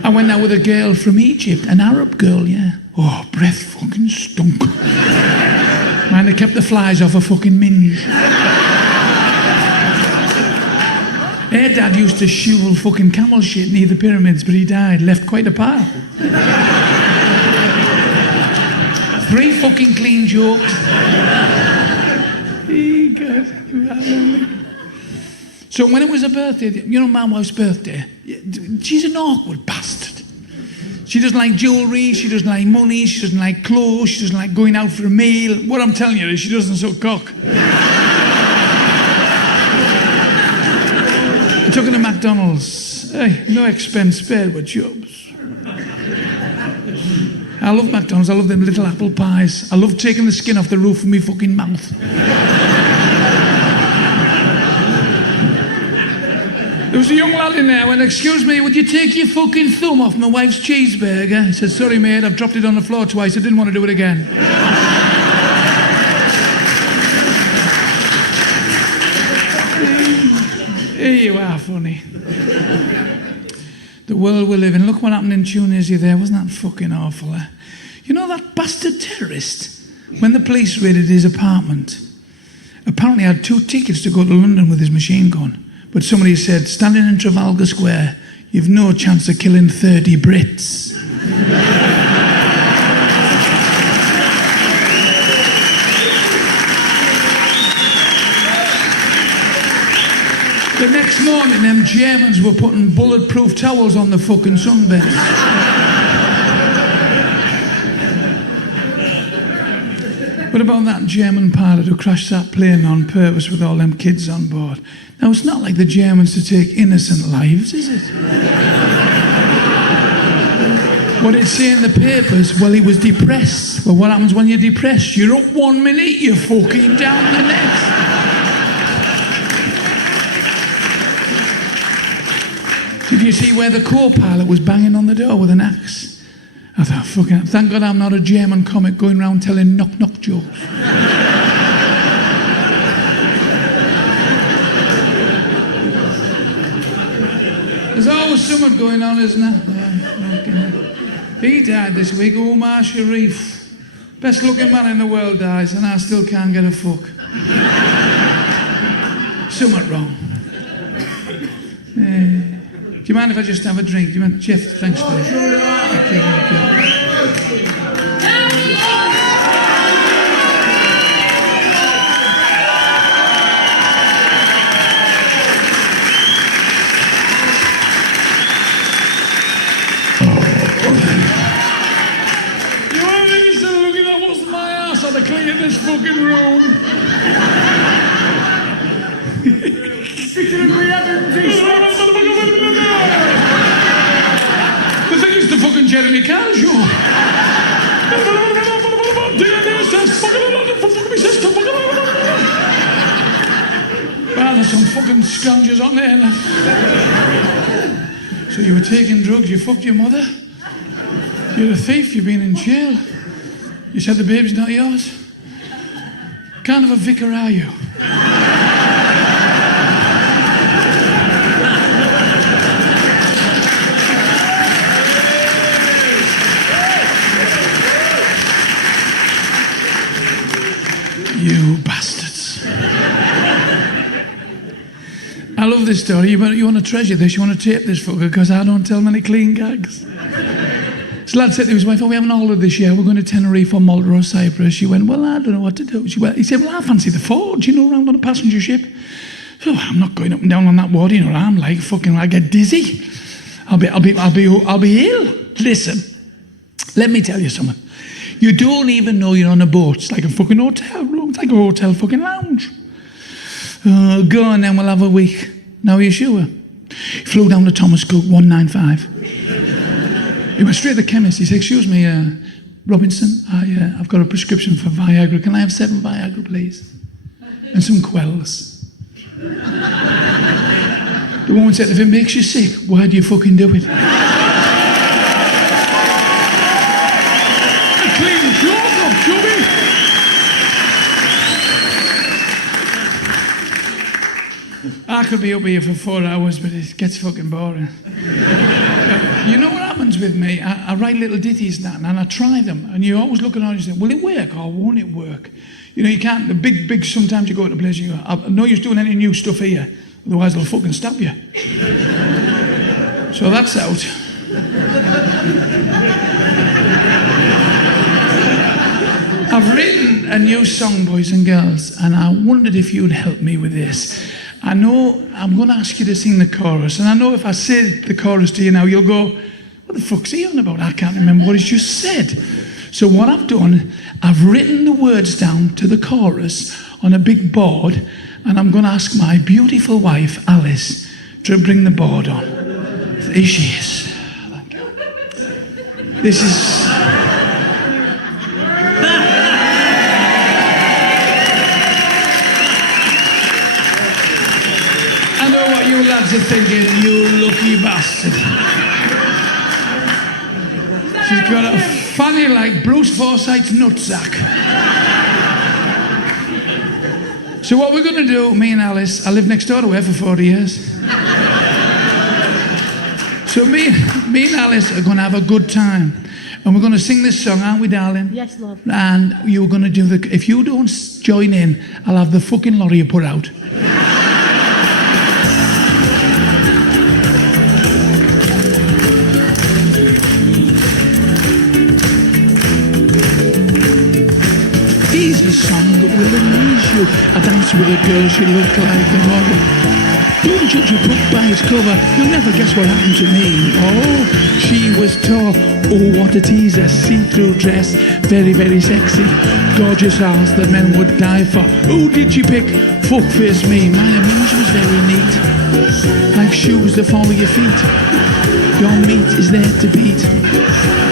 I went out with a girl from Egypt, an Arab girl, yeah. Oh, breath fucking stunk. Man, they kept the flies off a fucking minge. Her dad used to shovel fucking camel shit near the pyramids, but he died, left quite a pile. 3 fucking clean jokes. Hey, God. So when it was her birthday, you know my wife's birthday, she's an awkward bastard. She doesn't like jewellery, she doesn't like money, she doesn't like clothes, she doesn't like going out for a meal. What I'm telling you is she doesn't suck cock. I took her to McDonald's. Hey, no expense spared with jobs. I love McDonald's, I love them little apple pies. I love taking the skin off the roof of my fucking mouth. There was a young lad in there, went, excuse me, would you take your fucking thumb off my wife's cheeseburger? He said, sorry mate, I've dropped it on the floor twice, I didn't want to do it again. Here you are, funny. The world we live in. Look what happened in Tunisia there, wasn't that fucking awful, eh? You know that bastard terrorist? When the police raided his apartment, apparently had 2 tickets to go to London with his machine gun. But somebody said, standing in Trafalgar Square, you've no chance of killing 30 Brits. The next morning, them Germans were putting bulletproof towels on the fucking sunbeds. What about that German pilot who crashed that plane on purpose with all them kids on board? Now, it's not like the Germans to take innocent lives, is it? What it say in the papers? Well, he was depressed. Well, what happens when you're depressed? You're up 1 minute, you're fucking down the next. Did you see where the co-pilot was banging on the door with an axe? I thought, fucking, thank God I'm not a German comic going around telling knock-knock jokes. There's always something going on, isn't there? Yeah, he died this week, Omar Sharif. Best looking man in the world dies, and I still can't get a fuck. Something wrong. Do you mind if I just have a drink? Do you mind? Jeff, thanks for it. You want me to say, looking, that wasn't my ass, I'd have cleared this fucking room. The thing is the fucking Jeremy Kyle show. Well, there's some fucking scoundrels on there. So you were taking drugs, you fucked your mother? You're a thief, you've been in jail. You said the baby's not yours? What kind of a vicar are you? You bastards. I love this story. You want to treasure this, you want to tape this fucker, because I don't tell many clean gags. This lad said to his wife, oh, we haven't holiday this year, we're going to Tenerife or Malta or Cyprus. She went, well, I don't know what to do. He said, well, I fancy the Forge, you know, around on a passenger ship. So I'm not going up and down on that water, you know, I'm like fucking, I get dizzy. I'll be ill. Listen, let me tell you something. You don't even know you're on a boat. It's like a fucking hotel room. It's like a hotel fucking lounge. Go on then, we'll have a week. Now are you sure? He flew down to Thomas Cook, 195. He went straight to the chemist. He said, excuse me, Robinson, I've got a prescription for Viagra. Can I have 7 Viagra, please? And some Quells. The woman said, if it makes you sick, why do you fucking do it? Clean the clothes up, chubby. I could be up here for 4 hours, but it gets fucking boring. You know what happens with me? I write little ditties now, and I try them, and you always look around and you say, will it work or won't it work? You know, you can't, the big, sometimes you go to a place and you go, I'm no use doing any new stuff here, otherwise they'll fucking stab you. So that's out. I've written a new song, boys and girls, and I wondered if you'd help me with this. I know I'm going to ask you to sing the chorus, and I know if I say the chorus to you now, you'll go, what the fuck's he on about? I can't remember what he's just said. So what I've done, I've written the words down to the chorus on a big board, and I'm going to ask my beautiful wife, Alice, to bring the board on. There she is. Thank you. This is... You lads are thinking, you lucky bastard. She's got a fanny like Bruce Forsyth's nutsack. So what we're going to do, me and Alice, I lived next door to her for 40 years. So me and Alice are going to have a good time. And we're going to sing this song, aren't we, darling? Yes, love. And you're going to do the... If you don't join in, I'll have the fucking lorry put out. Here's a song that will amuse you. I danced with a girl, she looked like a model. Don't judge a book by its cover, you'll never guess what happened to me. Oh, she was tall, oh what a teaser. See-through dress, very, very sexy. Gorgeous eyes that men would die for. Who did she pick? Fuck-face me. My amuse was very neat, like shoes that follow your feet. Your meat is there to beat,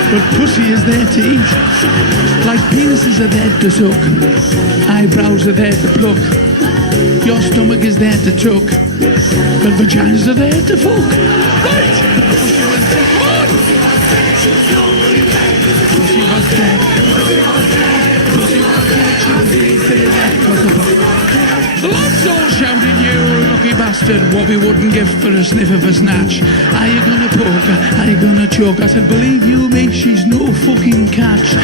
but pussy is there to eat. Like penises are there to suck, eyebrows are there to pluck. Your stomach is there to tuck, but vaginas are there to fuck. Right? Pussy was dead. Pussy was dead. Pussy was dead. She was dead. The lads all shouted, you lucky bastard, what we wouldn't give for a sniff of a snatch. Are you gonna poke her? Are you gonna choke? I said, believe you me, she's no fucking catch.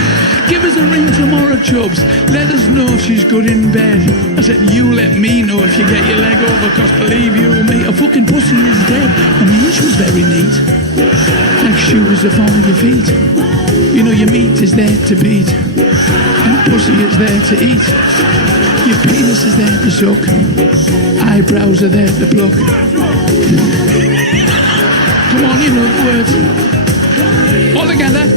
Give us a ring tomorrow, Chubbs. Let us know if she's good in bed. I said, you let me know if you get your leg over, cause believe you me, a fucking pussy is dead. I mean, she was very neat, like shoes that follow your feet. You know your meat is there to beat, and pussy is there to eat. Your penis is there to suck, eyebrows are there to pluck. Come on, you know the words. All together.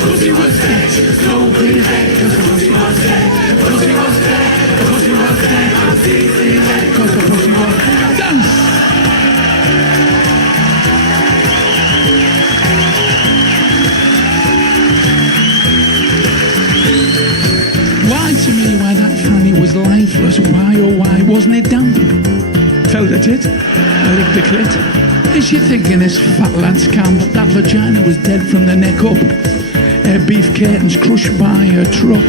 Pussy was dead. Nobody is dead, cause the pussy was dead. Pussy was dead. The pussy was dead. Cause the pussy was dead. Dance! Why to me, why that fanny was lifeless? Why, oh why wasn't it damp? Felt at it, I licked the clit. Is she thinking this fat lad's camp? That vagina was dead from the neck up. Her beef curtains crushed by a truck.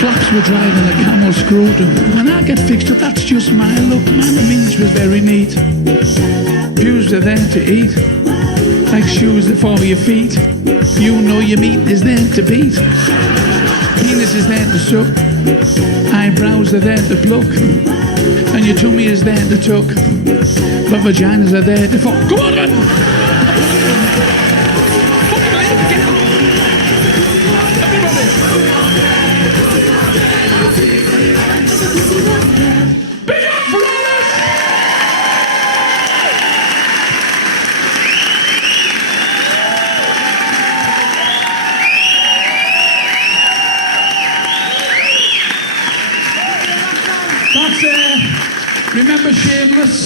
Flaps were driving a camel scrotum. When I get fixed up, that's just my luck. My means was very neat. Pews are there to eat, like shoes that follow your feet. You know your meat is there to beat. Penis is there to suck, eyebrows are there to pluck, and your tummy is there to tuck, but vaginas are there to fuck. Come on, man! Big up for Alice! That's remember Shameless?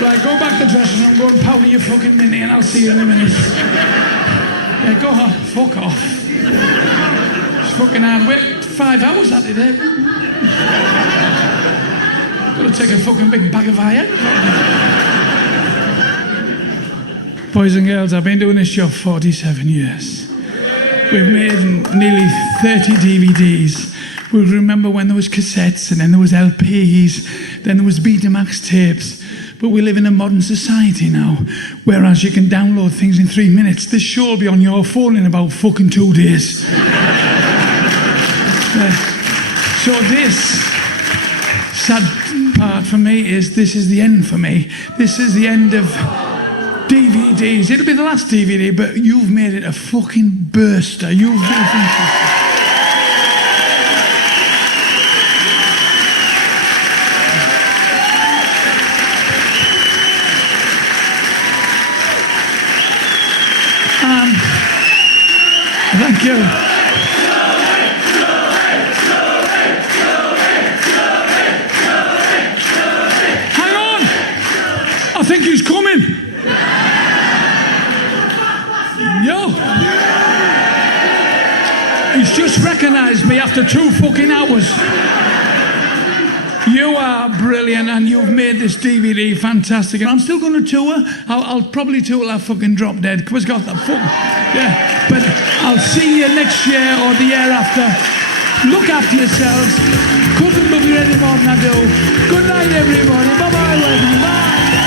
Right, go back to the dressing room, go and powder your fucking minnie, and I'll see you in a minute. Yeah, go on, fuck off. It's fucking hard work. 5 hours at it, eh? Gotta take a fucking big bag of iron. Boys and girls, I've been doing this job 47 years. We've made nearly 30 DVDs. We remember when there was cassettes, and then there was LPs, then there was Betamax tapes. But we live in a modern society now, whereas you can download things in 3 minutes. This show will be on your phone in about fucking 2 days. So this sad part for me is this is the end for me. This is the end of DVDs. It'll be the last DVD, but you've made it a fucking burster. You've been fantastic. Thank you. Hang on! I think he's coming. Yo! He's just recognised me after 2 fucking hours. You are brilliant, and you've made this DVD fantastic. And I'm still going to tour. I'll probably tour till I fucking drop dead. Because got that fucking... Yeah. But I'll see you next year or the year after. Look after yourselves. Couldn't love you any more than I do. Good night, everybody. Bye-bye. Bye.